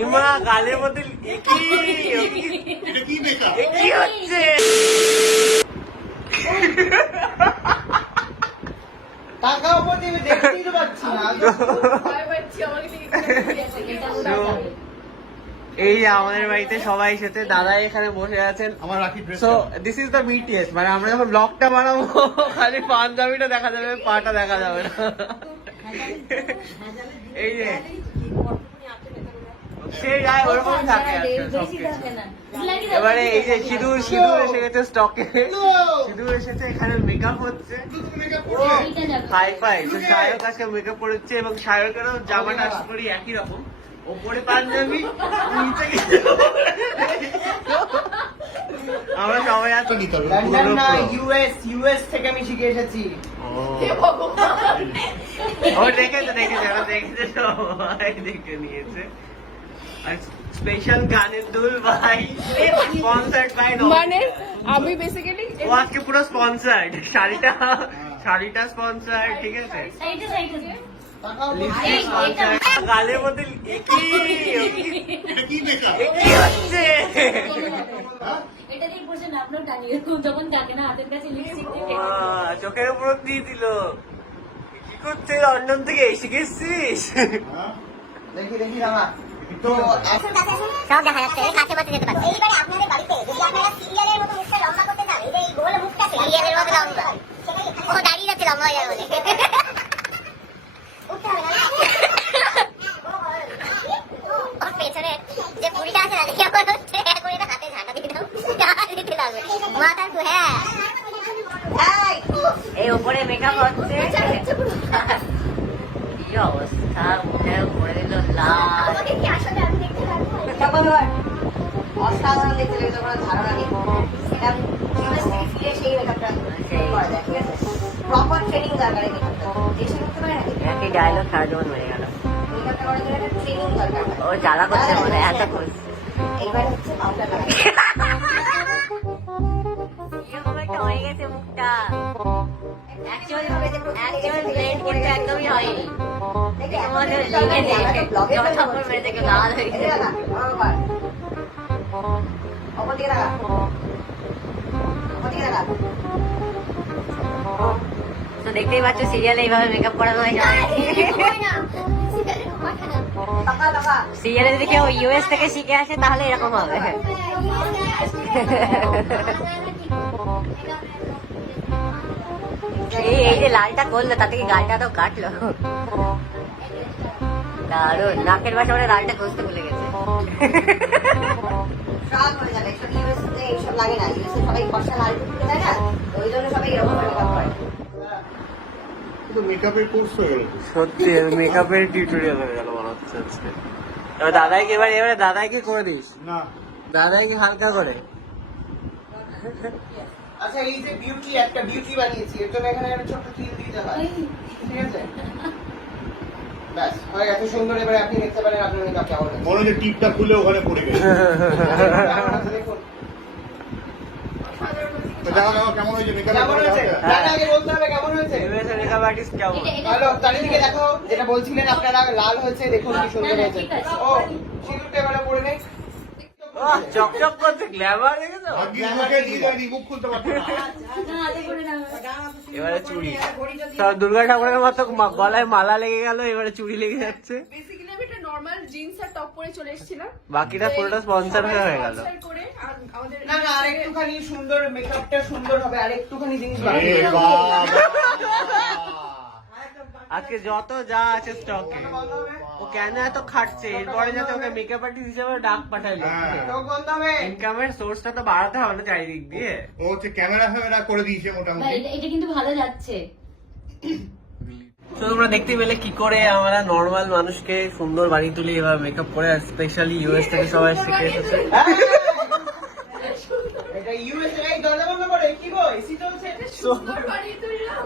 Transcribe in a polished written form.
ইমা গালের মধ্যে কি হচ্ছে? এই আমাদের বাড়িতে সবাই এসেছে, দাদা এখানে বসে আছেন। So this is the BTS, মানে আমরা যখন ব্লগটা বানাবো খালি পাঞ্জাবিটা দেখা যাবে, পাটা দেখা যাবে না। এই যে সেই যায় ওরকম থাকে। এবারে এই যে সিঁদুর এসে গেছে স্টকে, সিঁদুর এসেছে, এখানে মেকআপ হচ্ছে হাই ফাই। তো সায়ক আজকে মেকআপ করেছে এবং সায়কেরও জামাটা আশা করি একই রকম, ওপরে পাঞ্জাবি নিচে আমরা সবাই আছি। ইউএস থেকে আমি শিখে এসেছি। ও দেখেছে সবাই দেখে নিয়েছে। স্পেশাল গানের দুল ভাই, স্পন্সর্ড বাই, মানে আমি বেসিক্যালি ও আজকে পুরো স্পন্সর্ড, শাড়িটা স্পন্সর্ড, ঠিক আছে, লিপস্টিক স্পন্সর্ড, গালের মধ্যে কি হচ্ছে? চোখের উপর দিয়ে দিল। কি করছে? লন্ডন থেকে এসে গেছিস? দেখি রামা তো সব দেখা যাচ্ছে, কাছে বাঁচে যেতে পারছে। এইবারে আপনাদের বাড়িতে যদি আপনারা সিরিয়ালের মতো মুখটা লম্বা করতে চান, এই যে এই গোল মুখটা সিরিয়ালের মতো লম্বা, ও দাঁড়িয়ে যাচ্ছে লম্বা হয়ে যাবে বলে উঠতে হবে না। ওর পেছনে যে বুড়িটা আছে না, দেখে আমার হচ্ছে করে না, হাতে ঝাঁটা দিয়ে দাও, দিতে লাগবে মাথার। হ্যাঁ, এই উপরে মেকআপ হচ্ছে, কি অবস্থা, মুখে উপরে দিল লাল। অসাধারণ দেখতে লেগেছে, কোনো ধারণা নেই। এটা ইউএস থেকে ফিরে সেই মেকআপটা করা যায়, ঠিক আছে? প্রপার ট্রেনিং দরকার এই মেকআপটা, এসে করতে পারে না। একই ডায়লগ সারা জীবন মেরে গেল। মেকআপটা করার জন্য একটা ট্রেনিং দরকার। ও জ্বালা করছে বলে এত করছে। এইবার হচ্ছে পাউডার লাগাই। এরকম একটা হয়ে গেছে মুখটা, অ্যাকচুয়াল ব্লেন্ড কিন্তু একদমই হয়নি। আমাদের যখন থাপ্পড় মেরে দেখে লাল হয়ে গেছে। তো দেখতেই পাচ্ছ সিরিয়ালে এইভাবে মেকআপ করানো হয়। সিরিয়ালে যদি কেউ ইউএস থেকে শিখে আসে তাহলে এরকম হবে। এই যে লালটা করলো, তা থেকে গালটা তো কাটলো দারুন। নাকের পাশে মানে লালটা খুঁজতে ভুলে গেছে। এইসব লাগে না, ইউএসএ সবাই ফর্সা লাল টুকরো দেয় না, ওই জন্য সবাই এরকম মেকআপ করে। মেকআপের কোর্স হয়ে গেল, সত্যি মেকআপের টিউটোরিয়াল হয়ে গেল মনে হচ্ছে আজকে। এবার দাদাইকে এবারে দাদাইকে করে দিস না, দাদাইকে হালকা করে। আচ্ছা এই যে বিউটি, একটা বিউটি বানিয়েছি, এর জন্য এখানে একটা ছোট্ট তিল দিতে হয়, ঠিক আছে? ব্যাস হয়ে গেছে, সুন্দর। এবারে আপনি দেখতে পারেন আপনার মেকআপ কেমন হয়েছে। মনে হচ্ছে টিপটা খুলে ওখানে পড়ে গেছে। দেখুন তো দেখো কেমন হয়েছে মেকআপ। কেমন হয়েছে দাদা, আগে বলতে হবে কেমন হয়েছে। ইউএসএ মেকআপ আর্টিস্ট কেমন? ভালো, চারিদিকে দেখো, যেটা বলছিলেন আপনারা লাল হয়েছে, দেখুন কি সুন্দর হয়েছে। ও সিঁদুরটা এবারে পড়ে নেই, চকচক করছে, গ্ল্যামার দেখেছো? মুখ খুলতে পারতো না। এবারে চুড়ি, দুর্গা ঠাকুরের মতো গলায় মালা লেগে গেল, এবারে চুড়ি লেগে যাচ্ছে। বেসিক্যালি আমি একটা নরমাল জিন্স আর টপ পরে চলে এসেছিলাম, বাকিটা পুরোটা স্পন্সর হয়ে গেল। করে আর আমাদের না না আর একটুখানি সুন্দর, মেকআপটা সুন্দর হবে, আর একটুখানি জিনিস এ বাকি আছে। বাবা। আজকে যত যা আছে স্টকে, ও কেন এত খাটছে, এরপরে যাতে ওকে মেকআপ আর্টিস্ট হিসেবে ডাক পাঠাইলো। চোখ বন্ধ হবে। ইনকামের সোর্সটা তো বাড়াতে হবে না চারিদিক দিয়ে। ও হচ্ছে ক্যামেরা ফ্যামেরা করে দিয়েছে মোটামুটি। এটা কিন্তু ভালো যাচ্ছে। তো তোমরা দেখতে পেলে কি করে আমরা নর্মাল মানুষকে সুন্দর বানিয়ে তুলি এবার মেকআপ করে, আর স্পেশালি ইউএস থেকে সবাই শিখে এসেছে। এটা ইউএসএ, এই দরজা বন্ধ করে, কি গো এসি চলছে। সুন্দর বানিয়ে তুললাম।